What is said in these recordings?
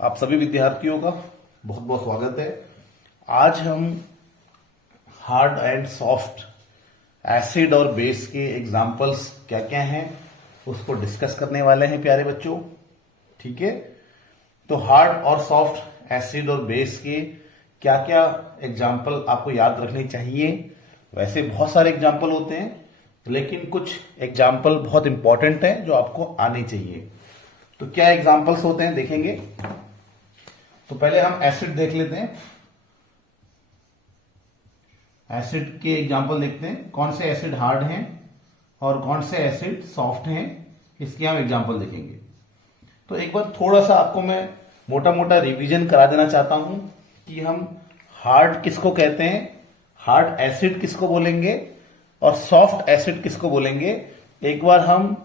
आप सभी विद्यार्थियों का बहुत बहुत स्वागत है। आज हम हार्ड एंड सॉफ्ट एसिड और बेस के एग्जाम्पल्स क्या क्या हैं उसको डिस्कस करने वाले हैं प्यारे बच्चों। ठीक है, तो हार्ड और सॉफ्ट एसिड और बेस के क्या क्या एग्जाम्पल आपको याद रखने चाहिए। वैसे बहुत सारे एग्जाम्पल होते हैं, लेकिन कुछ एग्जाम्पल बहुत इंपॉर्टेंट हैं जो आपको आने चाहिए। तो क्या एग्जाम्पल्स होते हैं देखेंगे। तो पहले हम एसिड देख लेते हैं। एसिड के एग्जाम्पल देखते हैं, कौन से एसिड हार्ड हैं और कौन से एसिड सॉफ्ट हैं, इसके हम एग्जाम्पल देखेंगे। तो एक बार थोड़ा सा आपको मैं मोटा मोटा रिवीजन करा देना चाहता हूं कि हम हार्ड किसको कहते हैं, हार्ड एसिड किसको बोलेंगे और सॉफ्ट एसिड किसको बोलेंगे। एक बार हम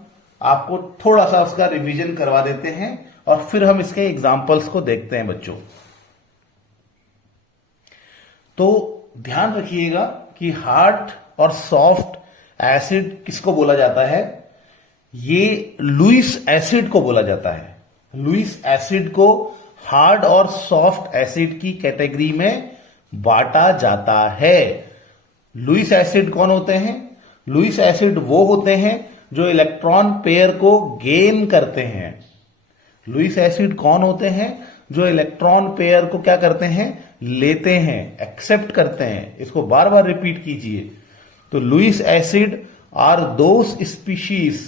आपको थोड़ा सा उसका रिवीजन करवा देते हैं और फिर हम इसके एग्जाम्पल्स को देखते हैं बच्चों। तो ध्यान रखिएगा कि हार्ड और सॉफ्ट एसिड किसको बोला जाता है। ये लुईस एसिड को बोला जाता है। लुईस एसिड को हार्ड और सॉफ्ट एसिड की कैटेगरी में बांटा जाता है। लुईस एसिड कौन होते हैं? लुईस एसिड वो होते हैं जो इलेक्ट्रॉन पेयर को गेन करते हैं। लुईस एसिड कौन होते हैं? जो इलेक्ट्रॉन पेयर को क्या करते हैं? लेते हैं, एक्सेप्ट करते हैं। इसको बार बार रिपीट कीजिए। तो Lewis acid are those species,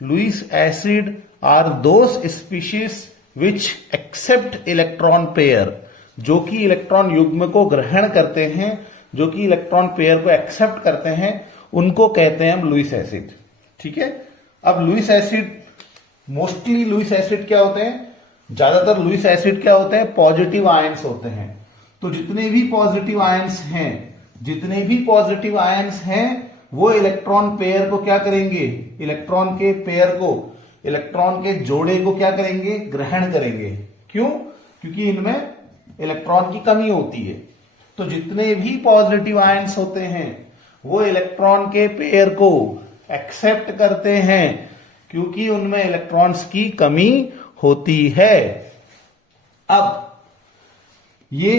Lewis acid are those species which accept electron pair, जो कि इलेक्ट्रॉन युग्म को ग्रहण करते हैं, जो कि इलेक्ट्रॉन पेयर को एक्सेप्ट करते हैं, उनको कहते हैं हम लुईस एसिड। ठीक है। अब Lewis acid, mostly Lewis acid क्या होते हैं? ज्यादातर लुईस एसिड क्या होते हैं? पॉजिटिव आयंस होते हैं। तो जितने भी पॉजिटिव आयंस हैं, जितने भी पॉजिटिव आयंस हैं, वो इलेक्ट्रॉन पेयर को क्या करेंगे? इलेक्ट्रॉन के पेयर को, इलेक्ट्रॉन के जोड़े को क्या करेंगे? ग्रहण करेंगे। क्यों? क्योंकि इनमें इलेक्ट्रॉन की कमी होती है। तो जितने भी पॉजिटिव आयंस होते हैं वो इलेक्ट्रॉन के पेयर को एक्सेप्ट करते हैं, क्योंकि उनमें इलेक्ट्रॉन्स की कमी होती है। अब ये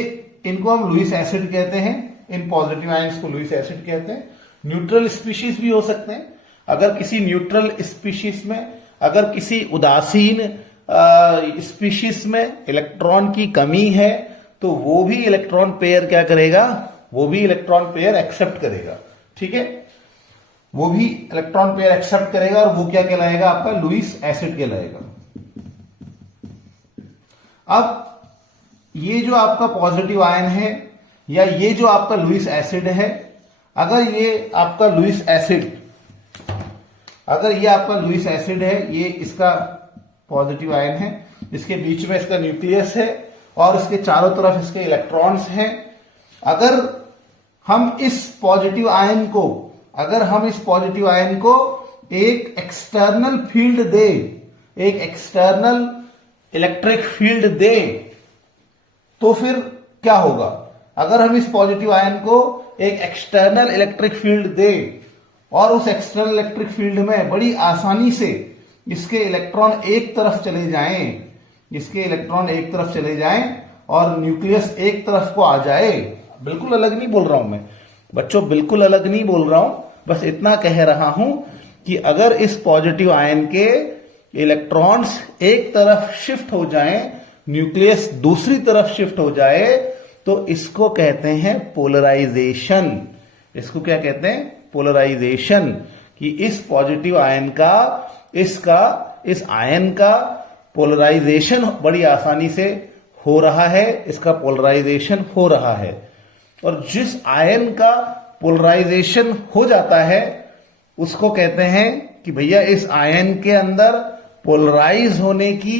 इनको हम लुईस एसिड कहते हैं, इन पॉजिटिव आयंस को लुईस एसिड कहते हैं। न्यूट्रल स्पीशीज भी हो सकते हैं। अगर किसी न्यूट्रल स्पीशीज में, अगर किसी उदासीन स्पीशीज में इलेक्ट्रॉन की कमी है, तो वो भी इलेक्ट्रॉन पेयर क्या करेगा? वो भी इलेक्ट्रॉन पेयर एक्सेप्ट करेगा। ठीक है, वो भी इलेक्ट्रॉन पेयर एक्सेप्ट करेगा और वो क्या कहलाएगा? आपका लुईस एसिड कहलाएगा। अब ये जो आपका पॉजिटिव आयन है या ये जो आपका लुईस एसिड है, अगर ये आपका लुईस एसिड, अगर ये आपका लुईस एसिड है, ये इसका पॉजिटिव आयन है, इसके बीच में इसका न्यूक्लियस है और इसके चारों तरफ इसके इलेक्ट्रॉन्स हैं। अगर हम इस पॉजिटिव आयन को, अगर हम इस पॉजिटिव आयन को एक एक्सटर्नल फील्ड दे, एक एक्सटर्नल इलेक्ट्रिक फील्ड दे, तो फिर क्या होगा? अगर हम इस पॉजिटिव आयन को एक एक्सटर्नल इलेक्ट्रिक फील्ड दे और उस एक्सटर्नल इलेक्ट्रिक फील्ड में बड़ी आसानी से इसके इलेक्ट्रॉन एक तरफ चले जाएं, इसके इलेक्ट्रॉन एक तरफ चले जाएं और न्यूक्लियस एक तरफ को आ जाए। बिल्कुल अलग नहीं बोल रहा हूं मैं बच्चों, बिल्कुल अलग नहीं बोल रहा हूं, बस इतना कह रहा हूं कि अगर इस पॉजिटिव आयन के इलेक्ट्रॉन्स एक तरफ शिफ्ट हो जाएं, न्यूक्लियस दूसरी तरफ शिफ्ट हो जाए, तो इसको कहते हैं पोलराइजेशन। इसको क्या कहते हैं? पोलराइजेशन। कि इस पॉजिटिव आयन का, इस आयन का पोलराइजेशन बड़ी आसानी से हो रहा है, इसका पोलराइजेशन हो रहा है। और जिस आयन का पोलराइजेशन हो जाता है उसको कहते हैं कि भैया इस आयन के अंदर पोलराइज होने की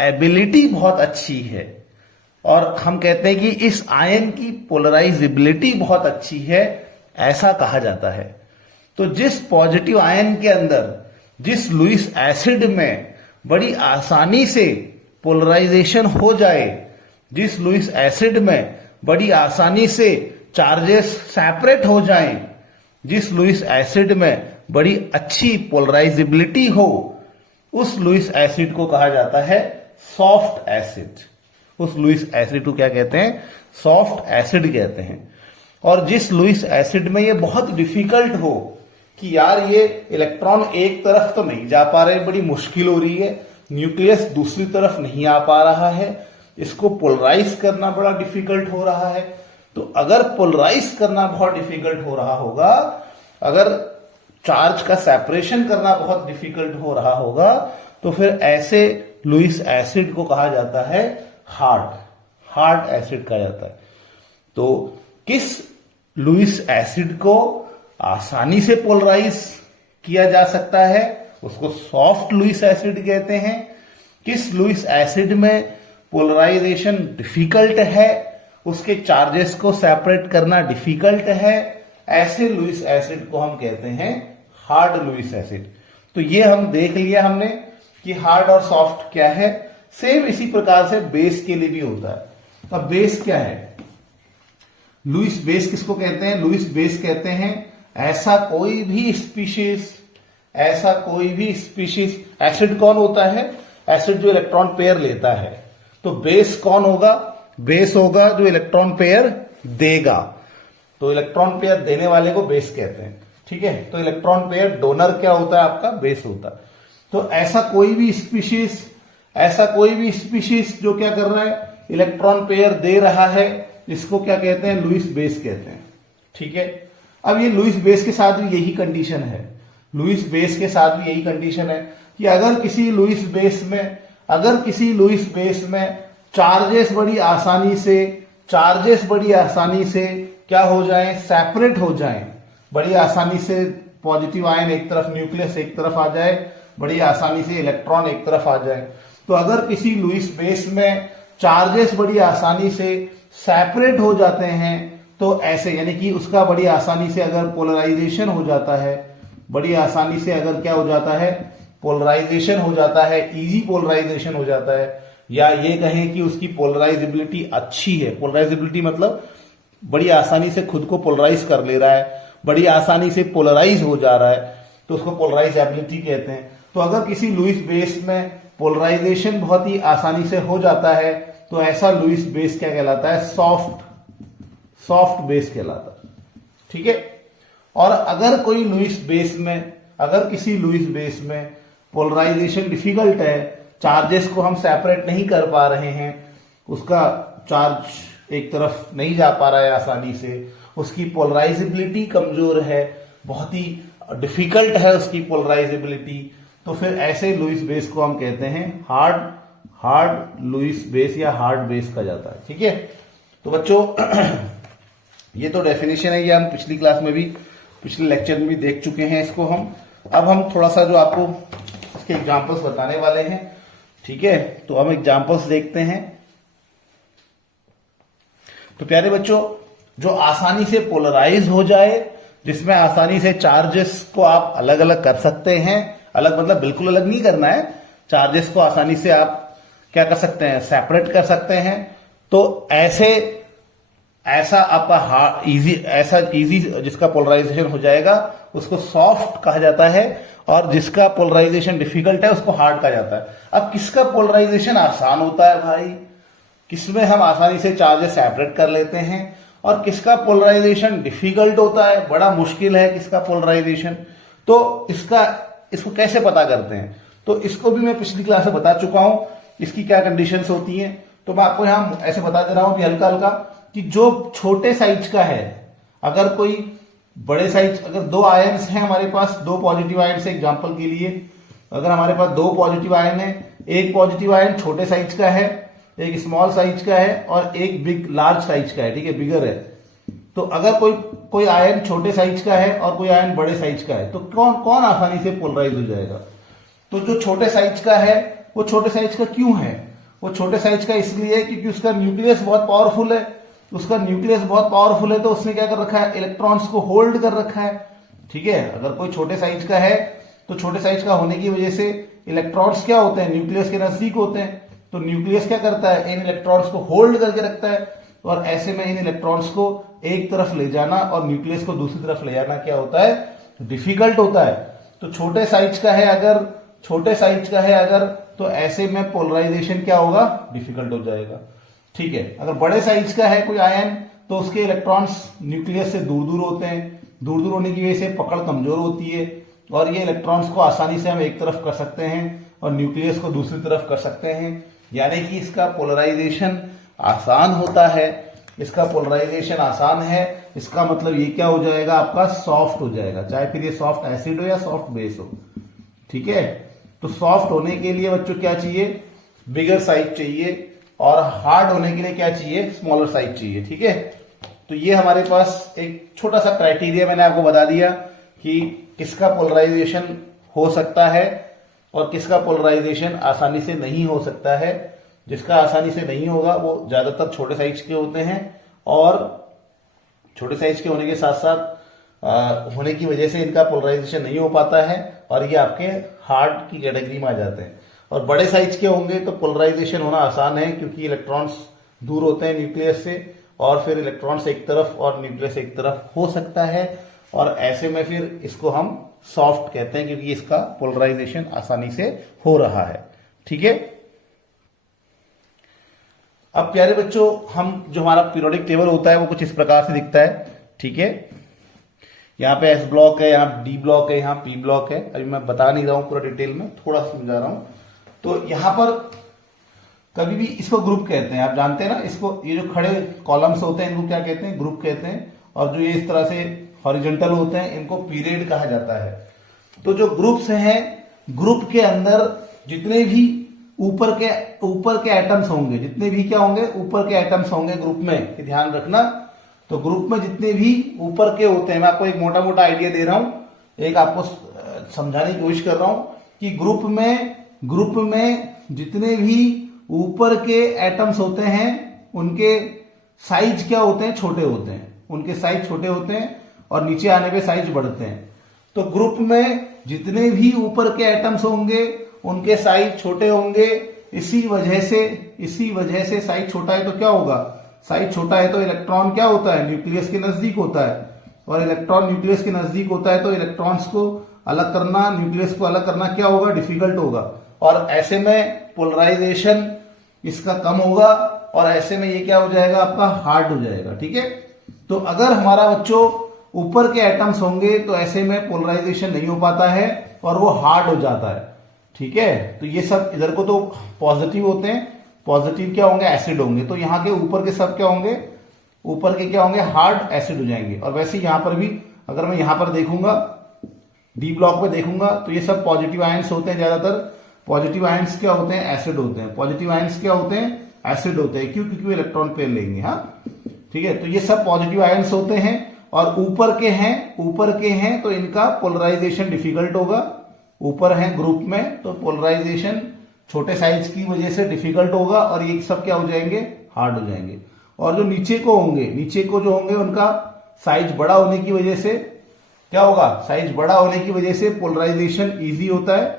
एबिलिटी बहुत अच्छी है, और हम कहते हैं कि इस आयन की पोलराइजेबिलिटी बहुत अच्छी है, ऐसा कहा जाता है। तो जिस पॉजिटिव आयन के अंदर, जिस लुईस एसिड में बड़ी आसानी से पोलराइजेशन हो जाए, जिस लुईस एसिड में बड़ी आसानी से चार्जेस सेपरेट हो जाएं, जिस लुईस एसिड में बड़ी अच्छी पोलराइजेबिलिटी हो, उस लुईस एसिड को कहा जाता है सॉफ्ट एसिड। उस लुईस एसिड को क्या कहते हैं? सॉफ्ट एसिड कहते हैं। और जिस लुईस एसिड में ये बहुत डिफिकल्ट हो कि यार ये इलेक्ट्रॉन एक तरफ तो नहीं जा पा रहे, बड़ी मुश्किल हो रही है, न्यूक्लियस दूसरी तरफ नहीं आ पा रहा है, इसको पोलराइज करना बड़ा डिफिकल्ट हो रहा है। तो अगर पोलराइज करना बहुत डिफिकल्ट हो रहा होगा, अगर चार्ज का सेपरेशन करना बहुत डिफिकल्ट हो रहा होगा, तो फिर ऐसे लुईस एसिड को कहा जाता है हार्ड एसिड कहा जाता है। तो किस लुईस एसिड को आसानी से पोलराइज किया जा सकता है उसको सॉफ्ट लुईस एसिड कहते हैं। किस लुईस एसिड में पोलराइजेशन डिफिकल्ट है, उसके चार्जेस को सेपरेट करना डिफिकल्ट है, ऐसे लुईस एसिड को हम कहते हैं हार्ड लुईस एसिड। तो ये हम देख लिया हमने कि हार्ड और सॉफ्ट क्या है। सेम इसी प्रकार से बेस के लिए भी होता है। अब बेस क्या है? लुईस बेस किसको कहते हैं? लुईस बेस कहते हैं ऐसा कोई भी स्पीशीज। एसिड कौन होता है? एसिड जो इलेक्ट्रॉन पेयर लेता है। तो बेस कौन होगा? बेस होगा जो इलेक्ट्रॉन पेयर देगा। तो इलेक्ट्रॉन पेयर देने वाले को बेस कहते हैं, ठीक है। तो इलेक्ट्रॉन पेयर डोनर क्या होता है? आपका बेस होता है। तो ऐसा कोई भी स्पीशीज जो क्या कर रहा है? इलेक्ट्रॉन पेयर दे रहा है, इसको क्या कहते हैं? लुईस बेस कहते हैं, ठीक है। अब ये लुईस बेस के साथ भी यही कंडीशन है। लुईस बेस के साथ भी यही कंडीशन है कि अगर किसी लुईस बेस में चार्जेस बड़ी आसानी से क्या हो जाए? सेपरेट हो जाए। बड़ी आसानी से पॉजिटिव आयन एक तरफ, न्यूक्लियस एक तरफ आ जाए, बड़ी आसानी से इलेक्ट्रॉन एक तरफ आ जाए। तो अगर किसी लुईस बेस में चार्जेस बड़ी आसानी से सेपरेट हो जाते हैं, तो ऐसे यानी कि उसका बड़ी आसानी से अगर पोलराइजेशन हो जाता है, बड़ी आसानी से अगर क्या हो जाता है? पोलराइजेशन हो जाता है, इजी पोलराइजेशन हो जाता है, या ये कहें कि उसकी पोलराइजेबिलिटी अच्छी है। पोलराइजेबिलिटी मतलब बड़ी आसानी से खुद को पोलराइज कर ले रहा है, बड़ी आसानी से पोलराइज हो जा रहा है, तो उसको पोलराइजेबिलिटी कहते हैं। तो अगर किसी लुईस बेस में पोलराइजेशन बहुत ही आसानी से हो जाता है, तो ऐसा लुईस बेस क्या कहलाता है? सॉफ्ट बेस कहलाता है, ठीक है। और अगर किसी लुईस बेस में पोलराइजेशन डिफिकल्ट है, चार्जेस को हम सेपरेट नहीं कर पा रहे हैं, उसका चार्ज एक तरफ नहीं जा पा रहा है आसानी से, उसकी पोलराइजेबिलिटी कमजोर है, बहुत ही डिफिकल्ट है उसकी पोलराइजेबिलिटी, तो फिर ऐसे लुईस बेस को हम कहते हैं हार्ड लुईस बेस या हार्ड बेस कहा जाता है, ठीक है। तो बच्चों ये तो डेफिनेशन है, ये हम पिछले लेक्चर में भी देख चुके हैं इसको हम। अब हम थोड़ा सा जो आपको इसके एग्जांपल्स बताने वाले हैं, ठीक है। तो हम एग्जांपल्स देखते हैं। तो प्यारे बच्चों, जो आसानी से पोलराइज हो जाए, जिसमें आसानी से चार्जेस को आप अलग अलग कर सकते हैं, अलग मतलब बिल्कुल अलग नहीं करना है, चार्जेस को आसानी से आप क्या कर सकते हैं? सेपरेट कर सकते हैं। तो ऐसा आपका इजी जिसका पोलराइजेशन हो जाएगा उसको सॉफ्ट कहा जाता है, और जिसका पोलराइजेशन डिफिकल्ट है उसको हार्ड कहा जाता है। अब किसका पोलराइजेशन आसान होता है भाई? किसमें हम आसानी से चार्जेस सेपरेट कर लेते हैं, और किसका पोलराइजेशन डिफिकल्ट होता है, बड़ा मुश्किल है किसका पोलराइजेशन। तो इसको कैसे पता करते हैं? तो इसको भी मैं पिछली क्लास में बता चुका हूं, इसकी क्या कंडीशंस होती हैं। तो मैं आपको यहां ऐसे बता दे रहा हूं कि हल्का हल्का, कि जो छोटे साइज का है, अगर कोई बड़े साइज, अगर दो आयन्स हैं हमारे पास, दो पॉजिटिव आयन है, एग्जांपल के लिए अगर हमारे पास दो पॉजिटिव आयन है, एक पॉजिटिव आयन छोटे साइज का है, एक स्मॉल साइज का है, और एक लार्ज साइज का है, ठीक है, बिगर है। तो अगर कोई आयन छोटे साइज का है और कोई आयन बड़े साइज का है, तो कौन आसानी से पोलराइज हो जाएगा? तो जो छोटे साइज का है, वो छोटे साइज का क्यों है? वो छोटे साइज का इसलिए क्योंकि उसका न्यूक्लियस बहुत पावरफुल है। तो उसने क्या कर रखा है? इलेक्ट्रॉन्स को होल्ड कर रखा है, ठीक है। अगर कोई छोटे साइज का है, तो छोटे साइज का होने की वजह से इलेक्ट्रॉन्स क्या होते हैं? न्यूक्लियस के नजदीक होते हैं। तो न्यूक्लियस क्या करता है? इन इलेक्ट्रॉन्स को होल्ड करके रखता है, और ऐसे में इन इलेक्ट्रॉन्स को एक तरफ ले जाना और न्यूक्लियस को दूसरी तरफ ले जाना क्या होता है? डिफिकल्ट होता है। तो छोटे साइज का है अगर, तो ऐसे में पोलराइजेशन क्या होगा, डिफिकल्ट हो जाएगा। ठीक है, अगर बड़े साइज का है कोई आयन तो उसके इलेक्ट्रॉन्स न्यूक्लियस से दूर दूर होते हैं, दूर दूर होने की वजह से पकड़ कमजोर होती है और ये इलेक्ट्रॉन्स को आसानी से हम एक तरफ कर सकते हैं और न्यूक्लियस को दूसरी तरफ कर सकते हैं, यानी कि इसका पोलराइजेशन आसान होता है। इसका पोलराइजेशन आसान है, इसका मतलब ये क्या हो जाएगा, आपका सॉफ्ट हो जाएगा, चाहे फिर ये सॉफ्ट एसिड हो या सॉफ्ट बेस हो। ठीक है, तो सॉफ्ट होने के लिए बच्चों क्या चाहिए, बिगर साइज चाहिए, और हार्ड होने के लिए क्या चाहिए, स्मॉलर साइज चाहिए। ठीक है, तो ये हमारे पास एक छोटा सा क्राइटेरिया मैंने आपको बता दिया कि किसका पोलराइजेशन हो सकता है और किसका पोलराइजेशन आसानी से नहीं हो सकता है। जिसका आसानी से नहीं होगा वो ज्यादातर छोटे साइज के होते हैं, और छोटे साइज के होने के साथ साथ होने की वजह से इनका पोलराइजेशन नहीं हो पाता है और ये आपके हार्ड की कैटेगरी में आ जाते हैं। और बड़े साइज के होंगे तो पोलराइजेशन होना आसान है, क्योंकि इलेक्ट्रॉन्स दूर होते हैं न्यूक्लियस से और फिर इलेक्ट्रॉन्स एक तरफ और न्यूक्लियस एक तरफ हो सकता है, और ऐसे में फिर इसको हम सॉफ्ट कहते हैं क्योंकि इसका पोलराइजेशन आसानी से हो रहा है। ठीक है, अब प्यारे बच्चों हम जो हमारा पीरियोडिक टेबल होता है वो कुछ इस प्रकार से दिखता है। ठीक है, यहाँ पे एस ब्लॉक है, यहाँ डी ब्लॉक है, यहाँ पी ब्लॉक है। अभी मैं बता नहीं रहा हूं पूरा डिटेल में, थोड़ा समझा रहा हूं। तो यहां पर कभी भी इसको ग्रुप कहते हैं, आप जानते हैं ना इसको, ये जो खड़े कॉलम्स होते हैं इनको क्या कहते हैं, ग्रुप कहते हैं, और जो ये इस तरह से हॉरिजॉन्टल होते हैं इनको पीरियड कहा जाता है। तो जो ग्रुप्स हैं, ग्रुप के अंदर जितने भी ऊपर के एटम्स होंगे, जितने भी क्या होंगे, ऊपर के एटम्स होंगे ग्रुप में, ध्यान रखना। तो ग्रुप में जितने भी ऊपर के होते हैं, मैं आपको एक मोटा मोटा आइडिया दे रहा हूं, एक आपको समझाने की कोशिश कर रहा हूं कि ग्रुप में जितने भी ऊपर के एटम्स होते हैं उनके साइज क्या होते हैं, छोटे होते हैं, उनके साइज छोटे होते हैं और नीचे आने पे साइज बढ़ते हैं। तो ग्रुप में जितने भी ऊपर के एटम्स होंगे उनके साइज छोटे होंगे। इसी वजह से साइज छोटा है तो क्या होगा, साइज छोटा है तो इलेक्ट्रॉन क्या होता है, न्यूक्लियस के नजदीक होता है, और इलेक्ट्रॉन न्यूक्लियस के नजदीक होता है तो इलेक्ट्रॉन्स को अलग करना, न्यूक्लियस को अलग करना क्या होगा, डिफिकल्ट होगा, और ऐसे में पोलराइजेशन इसका कम होगा और ऐसे में ये क्या हो जाएगा, आपका हार्ड हो जाएगा। ठीक है, तो अगर हमारा बच्चों ऊपर के एटम्स होंगे तो ऐसे में पोलराइजेशन नहीं हो पाता है और वो हार्ड हो जाता है। ठीक है, तो ये सब इधर को तो पॉजिटिव होते हैं, पॉजिटिव क्या होंगे, एसिड होंगे, तो यहाँ के ऊपर के सब क्या होंगे, ऊपर के क्या होंगे, हार्ड एसिड हो जाएंगे। और वैसे यहां पर भी अगर मैं यहां पर देखूंगा, डी ब्लॉक में देखूंगा तो ये सब पॉजिटिव आयंस होते हैं, ज्यादातर पॉजिटिव आयंस क्या होते हैं, एसिड होते हैं। पॉजिटिव आयंस क्या होते हैं, एसिड होते हैं, क्यों, क्योंकि इलेक्ट्रॉन पेयर लेंगे। हाँ, ठीक है, तो ये सब पॉजिटिव आयंस होते हैं और ऊपर के हैं तो इनका पोलराइजेशन डिफिकल्ट होगा। ऊपर हैं ग्रुप में तो पोलराइजेशन छोटे साइज की वजह से डिफिकल्ट होगा और ये सब क्या हो जाएंगे, हार्ड हो जाएंगे। और जो नीचे को जो होंगे उनका साइज बड़ा होने की वजह से क्या होगा, साइज बड़ा होने की वजह से पोलराइजेशन इजी होता है।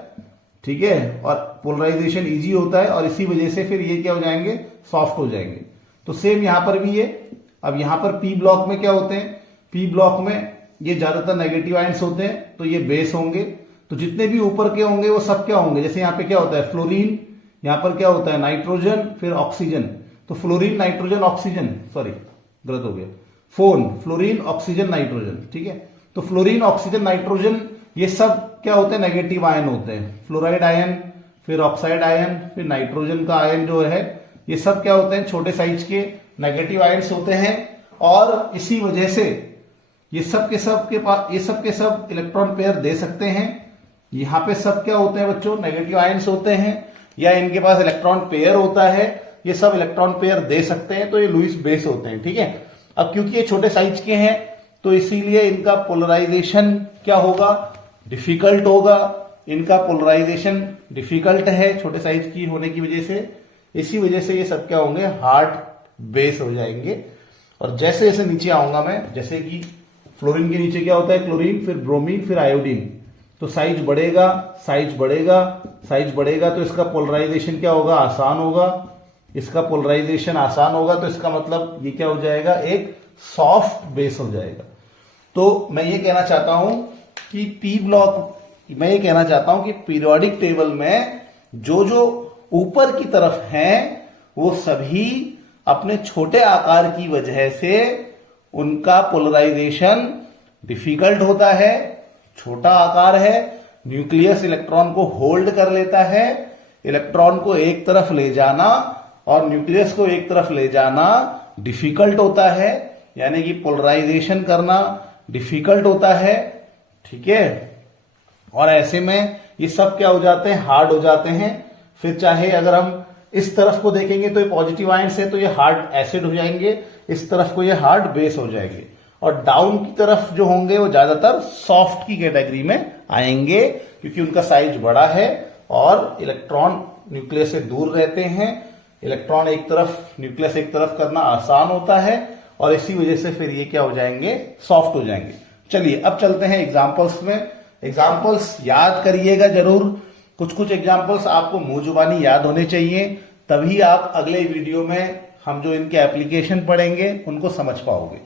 ठीक है, और पोलराइजेशन इजी होता है और इसी वजह से फिर ये क्या हो जाएंगे, सॉफ्ट हो जाएंगे। तो सेम यहां पर भी ये, अब यहां पर पी ब्लॉक में क्या होते हैं, पी ब्लॉक में ये ज्यादातर नेगेटिव आयंस होते हैं तो ये बेस होंगे। तो जितने भी ऊपर के होंगे वो सब क्या होंगे, जैसे यहाँ पे क्या होता है फ्लोरीन, यहाँ पर क्या होता है नाइट्रोजन, फिर ऑक्सीजन। तो फ्लोरीन नाइट्रोजन ऑक्सीजन, सॉरी गलत हो गया, फ्लोरीन ऑक्सीजन नाइट्रोजन। ठीक है, तो फ्लोरीन ऑक्सीजन नाइट्रोजन ये सब क्या होते हैं, नेगेटिव आयन होते हैं। फ्लोराइड आयन, फिर ऑक्साइड आयन, फिर नाइट्रोजन का आयन जो है, ये सब क्या होते हैं, छोटे साइज के नेगेटिव आयन्स होते हैं। और इसी वजह से ये सब के सब इलेक्ट्रॉन पेयर दे सकते हैं। यहां पे सब क्या होते हैं बच्चों, नेगेटिव आयंस होते हैं या इनके पास इलेक्ट्रॉन पेयर होता है, ये सब इलेक्ट्रॉन पेयर दे सकते हैं, तो ये लुईस बेस होते हैं। ठीक है, अब क्योंकि ये छोटे साइज के हैं तो इसीलिए इनका पोलराइजेशन क्या होगा, डिफिकल्ट होगा। इनका पोलराइजेशन डिफिकल्ट है छोटे साइज की होने की वजह से, इसी वजह से ये सब क्या होंगे, हार्ड बेस हो जाएंगे। और जैसे जैसे नीचे आऊंगा मैं, जैसे कि फ्लोरीन के नीचे क्या होता है, क्लोरीन, फिर ब्रोमीन, फिर आयोडीन, तो साइज बढ़ेगा तो इसका पोलराइजेशन क्या होगा, आसान होगा। इसका पोलराइजेशन आसान होगा तो इसका मतलब ये क्या हो जाएगा, एक सॉफ्ट बेस हो जाएगा। तो मैं ये कहना चाहता हूं कि पीरियोडिक टेबल में जो जो ऊपर की तरफ हैं वो सभी अपने छोटे आकार की वजह से उनका पोलराइजेशन डिफिकल्ट होता है। छोटा आकार है, न्यूक्लियस इलेक्ट्रॉन को होल्ड कर लेता है। इलेक्ट्रॉन को एक तरफ ले जाना और न्यूक्लियस को एक तरफ ले जाना डिफिकल्ट होता है, यानी कि पोलराइजेशन करना डिफिकल्ट होता है। ठीक है, और ऐसे में ये सब क्या हो जाते हैं, हार्ड हो जाते हैं। फिर चाहे अगर हम इस तरफ को देखेंगे तो ये पॉजिटिव आयंस है तो ये हार्ड एसिड हो जाएंगे, इस तरफ को ये हार्ड बेस हो जाएंगे। और डाउन की तरफ जो होंगे वो ज्यादातर सॉफ्ट की कैटेगरी में आएंगे, क्योंकि उनका साइज बड़ा है और इलेक्ट्रॉन न्यूक्लियस से दूर रहते हैं। इलेक्ट्रॉन एक तरफ न्यूक्लियस एक तरफ करना आसान होता है और इसी वजह से फिर ये क्या हो जाएंगे, सॉफ्ट हो जाएंगे। चलिए अब चलते हैं एग्जाम्पल्स में। एग्जाम्पल्स याद करिएगा जरूर, कुछ कुछ एग्जाम्पल्स आपको मुंह जुबानी याद होने चाहिए, तभी आप अगले वीडियो में हम जो इनके एप्लीकेशन पढ़ेंगे उनको समझ पाओगे।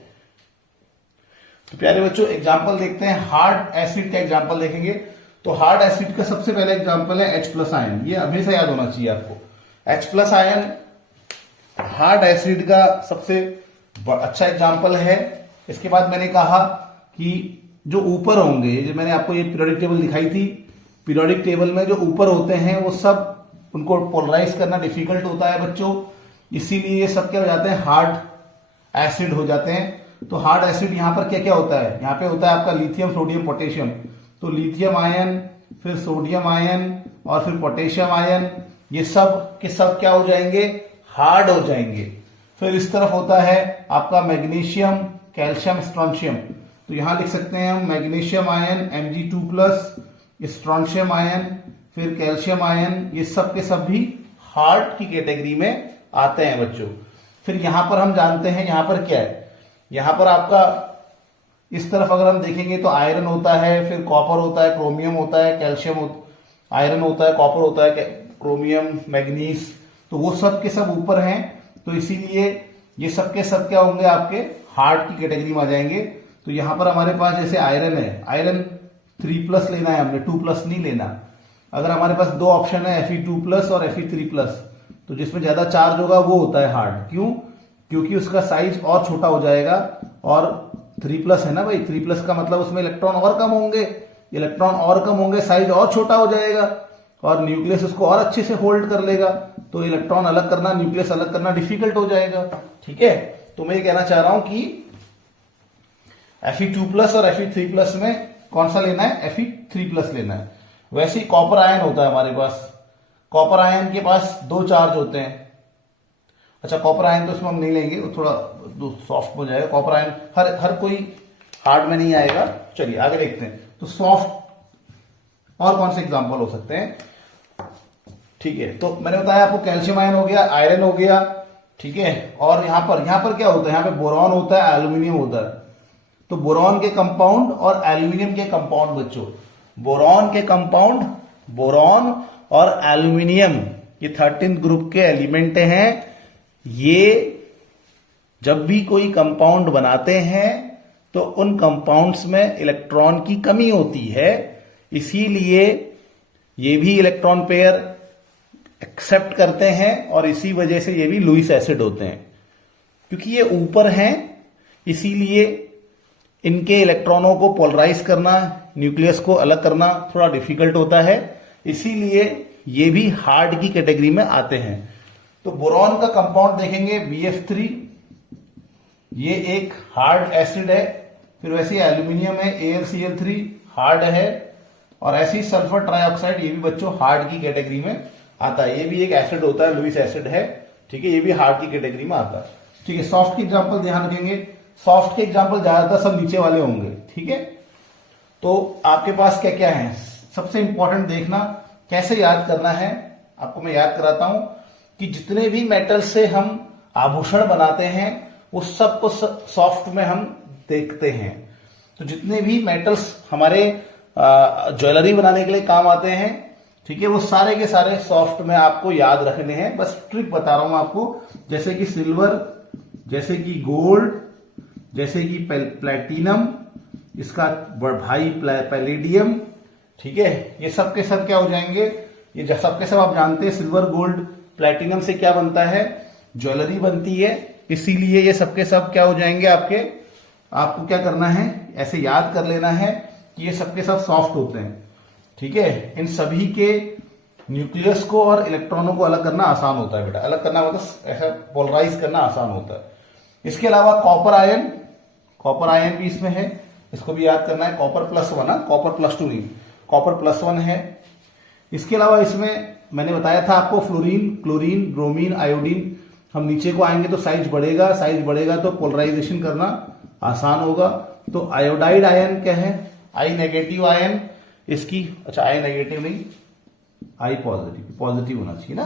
तो प्यारे बच्चों एग्जाम्पल देखते हैं। हार्ड एसिड का एग्जाम्पल देखेंगे तो हार्ड एसिड का सबसे पहला एग्जाम्पल है H+ आयन। ये हमेशा याद होना चाहिए आपको। H+ आयन हार्ड एसिड का सबसे अच्छा एग्जाम्पल है। इसके बाद मैंने कहा कि जो ऊपर होंगे, जो मैंने आपको ये पीरियोडिक टेबल दिखाई थी, पीरियोडिक टेबल में जो ऊपर होते हैं वो सब उनको पोलराइज करना डिफिकल्ट होता है बच्चों, इसीलिए ये सब क्या हो जाते हैं, हार्ड एसिड हो जाते हैं। तो हार्ड एसिड यहां पर क्या क्या होता है, यहां पे होता है आपका लिथियम, सोडियम, पोटेशियम। तो लिथियम आयन, फिर सोडियम आयन और फिर पोटेशियम आयन, ये सब के सब क्या हो जाएंगे, हार्ड हो जाएंगे। फिर इस तरफ होता है आपका मैग्नीशियम, कैल्शियम, स्ट्रोंशियम। तो यहां लिख सकते हैं हम magnesium ion Mg2+, strontium ion, फिर कैल्शियम आयन, ये सब के सब भी हार्ड की कैटेगरी में आते हैं बच्चों। फिर यहां पर हम जानते हैं यहां पर क्या है, यहां पर आपका इस तरफ अगर हम देखेंगे तो आयरन होता है, फिर कॉपर होता है, क्रोमियम होता है, कैल्शियम आयरन होता है, कॉपर होता है, क्रोमियम, मैग्नीज, तो वो सब के सब ऊपर हैं। तो इसीलिए ये सब के सब क्या होंगे, आपके हार्ड की कैटेगरी में आ जाएंगे। तो यहां पर हमारे पास जैसे आयरन है, आयरन 3+ लेना है हमने, 2+ नहीं लेना। अगर हमारे पास दो ऑप्शन है Fe2+ और Fe3+, तो जिसमें ज्यादा चार्ज होगा वो होता है हार्ड। क्यों, क्योंकि उसका साइज और छोटा हो जाएगा। और 3+ है ना भाई, 3+ का मतलब उसमें इलेक्ट्रॉन और कम होंगे, इलेक्ट्रॉन और कम होंगे, साइज और छोटा हो जाएगा और न्यूक्लियस उसको और अच्छे से होल्ड कर लेगा। तो इलेक्ट्रॉन अलग करना, न्यूक्लियस अलग करना डिफिकल्ट हो जाएगा। ठीक है, तो मैं ये कहना चाह रहा हूं कि Fe2+ और Fe3+ में कौन सा लेना है, Fe3+ लेना है। वैसे ही कॉपर आयन होता है हमारे पास, कॉपर आयन के पास दो चार्ज होते हैं। अच्छा, कॉपर आयन तो इसमें हम नहीं लेंगे, वो थोड़ा सॉफ्ट हो जाएगा। कॉपर आयन हर कोई हार्ड में नहीं आएगा। चलिए आगे देखते हैं। तो सॉफ्ट और कौन से एग्जांपल हो सकते हैं। ठीक है, तो मैंने बताया आपको कैल्शियम आयन हो गया, आयरन हो गया। ठीक है, और यहां पर क्या होता है, यहां पे बोरॉन होता है, एल्यूमिनियम होता है। तो बोरॉन के कंपाउंड और एल्यूमिनियम के कंपाउंड बच्चों, बोरॉन के कंपाउंड, बोरॉन और एल्यूमिनियम ये 13 ग्रुप के एलिमेंट हैं। ये जब भी कोई कंपाउंड बनाते हैं तो उन कंपाउंड्स में इलेक्ट्रॉन की कमी होती है, इसीलिए ये भी इलेक्ट्रॉन पेयर एक्सेप्ट करते हैं और इसी वजह से ये भी लुईस एसिड होते हैं। क्योंकि ये ऊपर हैं इसीलिए इनके इलेक्ट्रॉनों को पोलराइज करना, न्यूक्लियस को अलग करना थोड़ा डिफिकल्ट होता है, इसीलिए ये भी हार्ड की कैटेगरी में आते हैं। तो बोरॉन का कंपाउंड देखेंगे BF3, ये एक हार्ड एसिड है। फिर वैसे एल्यूमिनियम है AlCl3, हार्ड है। और ऐसे ही सल्फर ट्राइऑक्साइड, ये भी बच्चों हार्ड की कैटेगरी में आता है। ये भी एक एसिड होता है, लुईस एसिड है। ठीक है, ये भी हार्ड की कैटेगरी में आता है। ठीक है, सॉफ्ट के एग्जाम्पल ध्यान रखेंगे, सॉफ्ट के एग्जाम्पल ज्यादातर सब नीचे वाले होंगे। ठीक है, तो आपके पास क्या क्या है, सबसे इंपॉर्टेंट देखना कैसे याद करना है। आपको मैं याद कराता हूं कि जितने भी मेटल से हम आभूषण बनाते हैं उस सब को सॉफ्ट में हम देखते हैं। तो जितने भी मेटल्स हमारे ज्वेलरी बनाने के लिए काम आते हैं, ठीक है, वो सारे के सारे सॉफ्ट में आपको याद रखने हैं। बस ट्रिक बता रहा हूं आपको, जैसे कि सिल्वर, जैसे कि गोल्ड, जैसे कि प्लेटिनम, इसका भाई पैलेडियम। ठीक है, ये सब के सब क्या हो जाएंगे, ये सबके सब आप जानते हैं सिल्वर गोल्ड प्लैटिनम से क्या बनता है, ज्वेलरी बनती है। इसीलिए ये सबके सब क्या हो जाएंगे आपके, आपको क्या करना है ऐसे याद कर लेना है कि ये सबके सब सॉफ्ट होते हैं। ठीक है, इन सभी के न्यूक्लियस को और इलेक्ट्रॉनों को अलग करना आसान होता है बेटा, अलग करना मतलब ऐसा पोलराइज करना आसान होता है। इसके अलावा कॉपर आयन भी इसमें है, इसको भी याद करना है। कॉपर +1 है, कॉपर +2 नहीं, कॉपर +1 है। इसके अलावा इसमें मैंने बताया था आपको फ्लोरीन, क्लोरीन, ब्रोमीन, आयोडीन। हम नीचे को आएंगे तो साइज बढ़ेगा तो पोलराइजेशन करना आसान होगा। तो आयोडाइड आयन क्या है, आई नेगेटिव आयन इसकी, अच्छा आई नेगेटिव नहीं, आई पॉजिटिव होना चाहिए ना,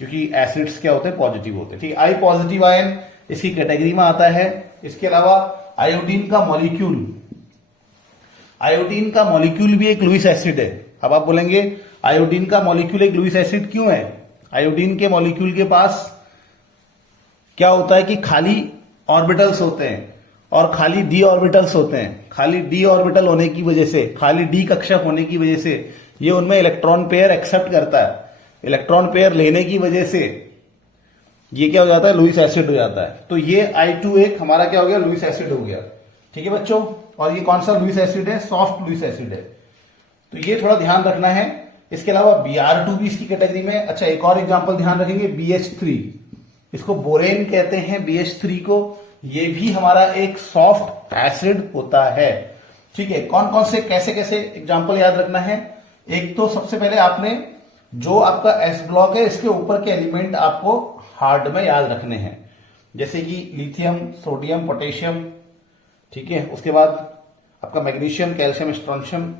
क्योंकि एसिड्स क्या होते हैं पॉजिटिव होते हैं। ठीक, आई पॉजिटिव आयन इसकी कैटेगरी में आता है। इसके अलावा आयोडीन का मॉलिक्यूल भी एक लुईस एसिड है। अब आप बोलेंगे आयोडीन का मॉलिक्यूल एक लुईस एसिड क्यों है? आयोडीन के मॉलिक्यूल के पास क्या होता है कि खाली ऑर्बिटल्स होते हैं और खाली डी ऑर्बिटल्स होते हैं। खाली डी ऑर्बिटल होने की वजह से, खाली डी कक्षक होने की वजह से ये उनमें इलेक्ट्रॉन पेयर एक्सेप्ट करता है। इलेक्ट्रॉन पेयर लेने की वजह से ये क्या हो जाता है, लुईस एसिड हो जाता है। तो ये I2 एक हमारा क्या हो गया, लुईस एसिड हो गया। ठीक है बच्चों, और ये कौन सा लुईस एसिड है, सॉफ्ट लुईस एसिड है। तो ये थोड़ा ध्यान रखना है। इसके अलावा Br2 भी इसकी कैटेगरी में। अच्छा, एक और एग्जांपल ध्यान रखेंगे, BH3, इसको बोरेन कहते हैं BH3 को। ये भी हमारा एक सॉफ्ट एसिड होता है। ठीक है, कौन कौन से कैसे कैसे एग्जांपल याद रखना है। एक तो सबसे पहले आपने जो आपका S ब्लॉक है इसके ऊपर के एलिमेंट आपको हार्ड में याद रखने हैं, जैसे कि लिथियम, सोडियम, पोटेशियम। ठीक है, उसके बाद आपका मैग्नीशियम, कैल्शियम, स्ट्रोंशियम।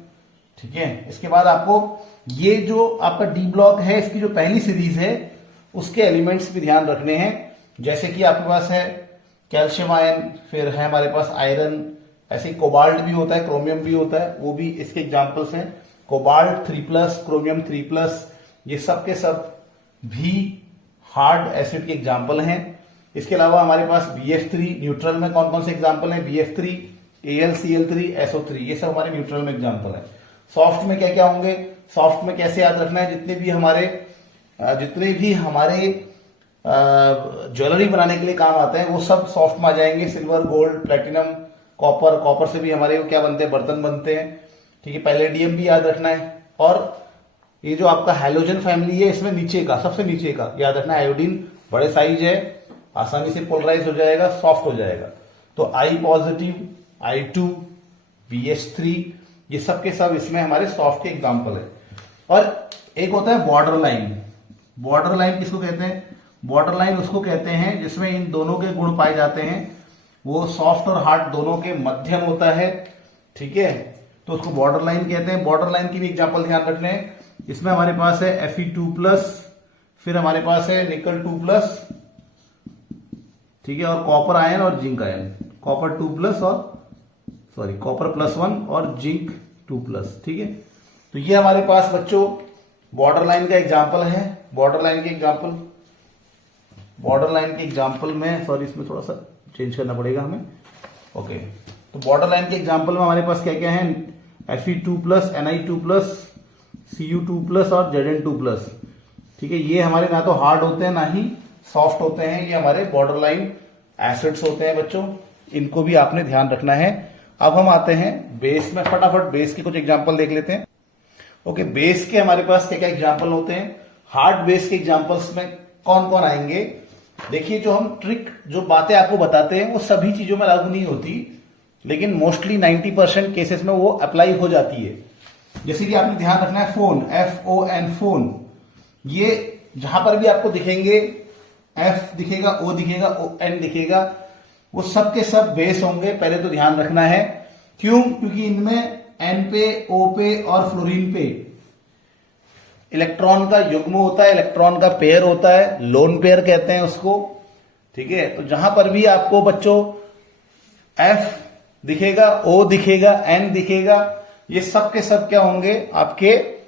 ठीक है, इसके बाद आपको ये जो आपका डी ब्लॉक है इसकी जो पहली सीरीज है उसके एलिमेंट्स भी ध्यान रखने हैं, जैसे कि आपके पास है कैल्शियम आयन, फिर है हमारे पास आयरन, ऐसे कोबाल्ट भी होता है, क्रोमियम भी होता है, वो भी इसके एग्जांपल्स हैं। कोबाल्ट 3+, क्रोमियम 3+, ये सब के सब भी हार्ड एसिड के एग्जांपल हैं। इसके अलावा हमारे पास BF3, न्यूट्रल में कौन कौन से एग्जांपल हैं, BF3, AlCl3, SO3, ये सब हमारे न्यूट्रल में एग्जांपल है। सॉफ्ट में क्या क्या होंगे, सॉफ्ट में कैसे याद रखना है, जितने भी हमारे ज्वेलरी बनाने के लिए काम आते हैं वो सब सॉफ्ट में आ जाएंगे। सिल्वर, गोल्ड, प्लेटिनम, कॉपर से भी हमारे क्या बनते हैं, बर्तन बनते हैं। ठीक है, पैलेडियम भी याद रखना है। और ये जो आपका हैलोजन फैमिली है इसमें नीचे का, सबसे नीचे का याद रखना है, आयोडीन बड़े साइज है, आसानी से पोलराइज हो जाएगा, सॉफ्ट हो जाएगा। तो I पॉजिटिव, I2, BH3, ये सब के सब इसमें हमारे सॉफ्ट के एग्जाम्पल है। और एक होता है बॉर्डर लाइन। बॉर्डर लाइन किसको कहते हैं, बॉर्डर लाइन उसको कहते हैं जिसमें इन दोनों के गुण पाए जाते हैं, वो सॉफ्ट और हार्ड दोनों के मध्यम होता है। ठीक है, तो उसको बॉर्डर लाइन कहते हैं। बॉर्डर लाइन की भी एग्जांपल ध्यान रखने हैं। इसमें हमारे पास है Fe2+, फिर हमारे पास है निकल 2+, ठीक है, और कॉपर आयन और जिंक आयन, कॉपर +1 और जिंक 2+। ठीक है, तो ये हमारे पास बच्चों बॉर्डर लाइन का एग्जाम्पल है। बॉर्डर लाइन के एग्जाम्पल में, सॉरी इसमें थोड़ा सा चेंज करना पड़ेगा हमें। ओके, तो बॉर्डर लाइन के एग्जाम्पल में हमारे पास क्या क्या है, Fe2+, Ni2+, Cu2+ और Zn2+। ठीक है, ये हमारे ना तो हार्ड होते हैं ना ही सॉफ्ट होते हैं, ये हमारे बॉर्डर लाइन एसिड्स होते हैं बच्चों, इनको भी आपने ध्यान रखना है। अब हम आते हैं बेस में, फटाफट बेस के कुछ एग्जाम्पल देख लेते हैं। ओके, बेस के हमारे पास क्या क्या एग्जाम्पल होते हैं। हार्ड बेस के एग्जाम्पल्स में कौन कौन आएंगे, देखिए जो हम ट्रिक, जो बातें आपको बताते हैं वो सभी चीजों में लागू नहीं होती, लेकिन मोस्टली 90% केसेस में वो अप्लाई हो जाती है। जैसे कि आपने ध्यान रखना है फोन, FON, फोन, ये जहां पर भी आपको दिखेंगे, F दिखेगा, O दिखेगा, ON दिखेगा, वो सब के सब बेस होंगे। पहले तो ध्यान रखना है, क्यों, क्योंकि इनमें N पे, O पे और फ्लोरीन पे इलेक्ट्रॉन का युग्म होता है, इलेक्ट्रॉन का पेयर होता है, लोन पेयर कहते हैं उसको। ठीक है, तो जहां पर भी आपको बच्चों F दिखेगा, O दिखेगा, N दिखेगा, ये सब के सब क्या होंगे आपके,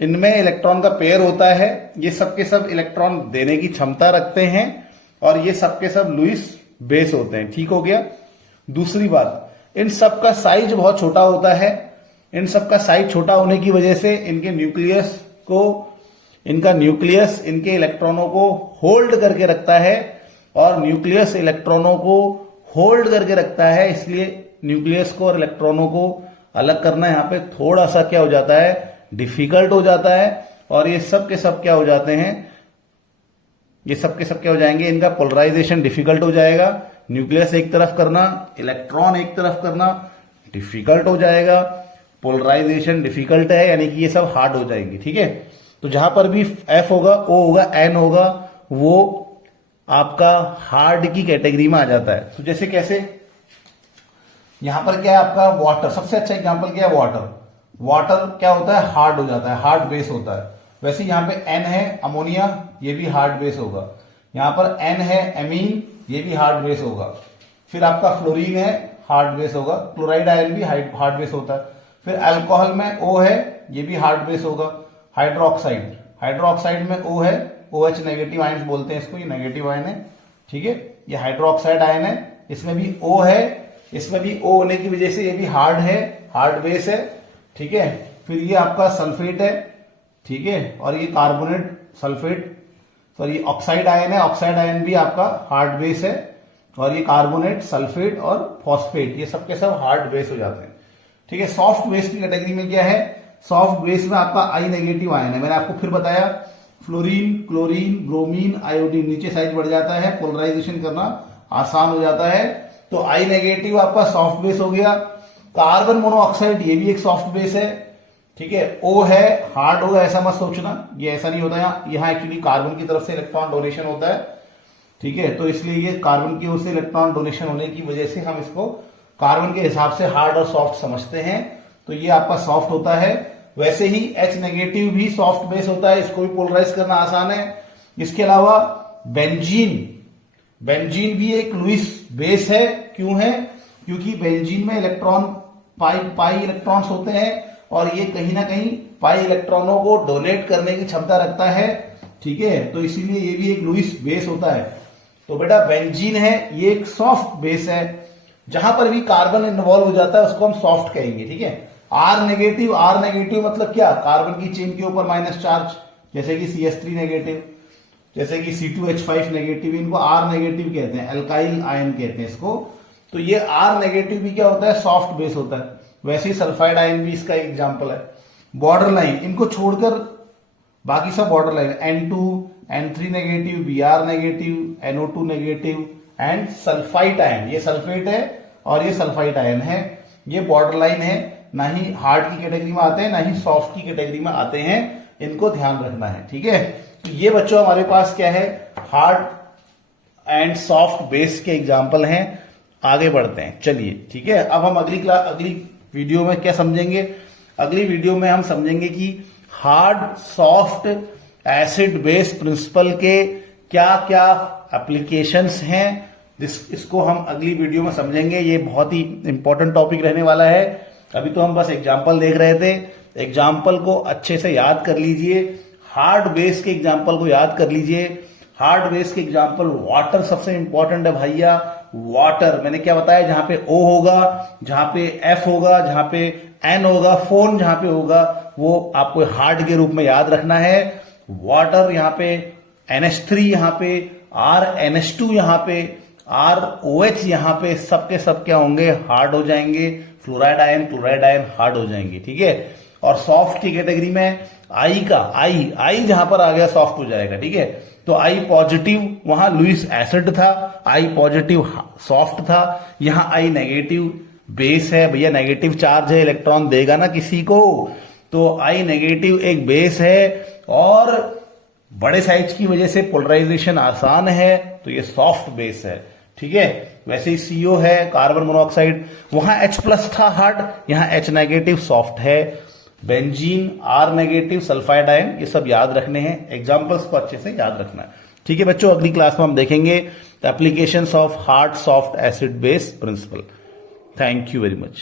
इनमें इलेक्ट्रॉन का पेयर होता है, ये सब के सब इलेक्ट्रॉन देने की क्षमता रखते हैं और ये सब के सब लुईस बेस होते हैं। ठीक हो गया। दूसरी बात, इन सब का साइज बहुत छोटा होता है। इन सब का साइज छोटा होने की वजह से इनके न्यूक्लियस इसको इनका न्यूक्लियस इनके इलेक्ट्रॉनों को होल्ड करके रखता है और न्यूक्लियस इलेक्ट्रॉनों को होल्ड करके रखता है, इसलिए न्यूक्लियस को और इलेक्ट्रॉनों को अलग करना यहाँ पे थोड़ा सा क्या हो जाता है, डिफिकल्ट हो जाता है। और ये सब के सब क्या हो जाते हैं, ये सब के सब क्या हो जाएंगे, इनका पोलराइजेशन डिफिकल्ट हो जाएगा। न्यूक्लियस एक तरफ करना, इलेक्ट्रॉन एक तरफ करना डिफिकल्ट हो जाएगा। पोलराइजेशन डिफिकल्ट है यानी कि ये सब हार्ड हो जाएंगे, ठीक है। तो जहां पर भी F होगा, O होगा, N होगा, वो आपका हार्ड की कैटेगरी में आ जाता है। तो जैसे कैसे, यहां पर क्या है आपका वाटर, सबसे अच्छा एग्जांपल क्या है, वाटर। वाटर क्या होता है, हार्ड हो जाता है, हार्ड बेस होता है। वैसे यहां पे N है अमोनिया, ये भी हार्ड बेस होगा। यहां पर N है एमीन, ये भी हार्ड बेस होगा। फिर आपका फ्लोरीन है, हार्ड बेस होगा। क्लोराइड आयन भी हार्ड बेस होता है। फिर अल्कोहल में O है, ये भी हार्ड बेस होगा। हाइड्रोक्साइड, हाइड्रोक्साइड में O है, OH नेगेटिव आयन बोलते हैं इसको, ये नेगेटिव आयन है, ठीक है। ये हाइड्रोक्साइड आयन है, इसमें भी O है, इसमें भी O होने की वजह से ये भी हार्ड है, हार्ड बेस है, ठीक है। फिर ये आपका सल्फेट है, ठीक है। और ये carbonate sulphate, sorry oxide ion है, ऑक्साइड आयन भी आपका हार्ड बेस है। और ये कार्बोनेट, सल्फेट और फॉस्फेट, ये सब के सब हार्ड बेस हो जाते हैं, ठीक है। सॉफ्ट बेस की कैटेगरी में क्या है, सॉफ्ट बेस में आपका आई नेगेटिव आयन है। मैंने आपको फिर बताया, फ्लोरीन, क्लोरीन, ब्रोमीन, आयोडीन, नीचे साइज बढ़ जाता है, पोलराइजेशन करना आसान हो जाता है। तो आई नेगेटिव आपका सॉफ्ट बेस हो गया। कार्बन मोनोऑक्साइड, ये भी एक सॉफ्ट बेस है, ठीक है। O है, हार्ड होगा ऐसा मत सोचना, ये ऐसा नहीं होता। यहाँ एक्चुअली कार्बन की तरफ से इलेक्ट्रॉन डोनेशन होता है, ठीक है। तो इसलिए ये कार्बन की ओर से इलेक्ट्रॉन डोनेशन होने की वजह से हम इसको कार्बन के हिसाब से हार्ड और सॉफ्ट समझते हैं। तो ये आपका सॉफ्ट होता है। वैसे ही H नेगेटिव भी सॉफ्ट बेस होता है, इसको भी पोलराइज करना आसान है। इसके अलावा बेंजीन, बेंजीन भी एक लुईस बेस है। क्यों है, क्योंकि बेंजीन में इलेक्ट्रॉन पाई इलेक्ट्रॉन्स होते हैं और ये कहीं ना कहीं पाई इलेक्ट्रॉनों को डोनेट करने की क्षमता रखता है, ठीक है। तो इसीलिए ये भी एक लुईस बेस होता है। तो बेटा बेंजीन है, ये एक सॉफ्ट बेस है। जहां पर भी कार्बन इन्वॉल्व हो जाता है उसको हम सॉफ्ट कहेंगे, ठीक है। आर नेगेटिव, आर नेगेटिव मतलब क्या, कार्बन की चेन के ऊपर माइनस चार्ज, जैसे कि CH3 नेगेटिव, जैसे कि C2H5 नेगेटिव, इनको आर नेगेटिव कहते हैं, अल्काइल आयन कहते हैं इसको। तो ये आर नेगेटिव भी क्या होता है, सॉफ्ट बेस होता है। वैसे ही सल्फाइड आयन भी इसका एग्जाम्पल है। बॉर्डर लाइन, इनको छोड़कर बाकी सब border line, N2, N3 negative, Br negative, NO2 negative and sulphide ion, ये सल्फेट है और ये सल्फाइड आयन है। ये बॉर्डर लाइन है, ना ही हार्ड की कैटेगरी में आते हैं ना ही सॉफ्ट की कैटेगरी में आते हैं, इनको ध्यान रखना है, ठीक है। तो ये बच्चों हमारे पास क्या है, हार्ड एंड सॉफ्ट बेस के एग्जाम्पल हैं। आगे बढ़ते हैं, चलिए, ठीक है। अब हम अगली वीडियो में क्या समझेंगे, अगली वीडियो में हम समझेंगे कि hard soft acid base principle के क्या क्या एप्लीकेशंस हैं, इसको हम अगली वीडियो में समझेंगे। ये बहुत ही इंपॉर्टेंट टॉपिक रहने वाला है। अभी तो हम बस एग्जाम्पल देख रहे थे, एग्जाम्पल को अच्छे से याद कर लीजिए। हार्ड बेस के एग्जाम्पल को याद कर लीजिए। हार्ड बेस के एग्जाम्पल, वाटर सबसे इंपॉर्टेंट है भैया। वाटर मैंने क्या बताया, जहां पे O होगा, जहां पे F होगा, जहां पे N होगा, फोन जहां पे होगा, वो आपको हार्ड के रूप में याद रखना है। वाटर यहाँ पे, NH3 यहाँ पे, RNH2 यहाँ पे, ROH यहाँ पे, सबके सब क्या होंगे, हार्ड हो जाएंगे। Fluoride ion, chloride ion hard हो जाएंगे, ठीक है। और सॉफ्ट की कैटेगरी में आई जहां पर आ गया सॉफ्ट हो जाएगा, ठीक है। तो I पॉजिटिव वहां लुईस एसिड था, I पॉजिटिव सॉफ्ट था। यहां I नेगेटिव बेस है भैया, नेगेटिव चार्ज है, इलेक्ट्रॉन देगा ना किसी को। तो I नेगेटिव एक बेस है और बड़े साइज की वजह से पोलराइजेशन आसान है, तो ये सॉफ्ट बेस है, ठीक है। वैसे ही CO है, कार्बन मोनोऑक्साइड, वहां H+ था हार्ड, यहां H नेगेटिव सॉफ्ट है। Benzene, R negative, sulphide ion, ये सब याद रखने हैं, एग्जांपल्स को अच्छे से याद रखना है, ठीक है बच्चों। अगली क्लास में हम देखेंगे applications of hard soft acid base principle. Thank you very much.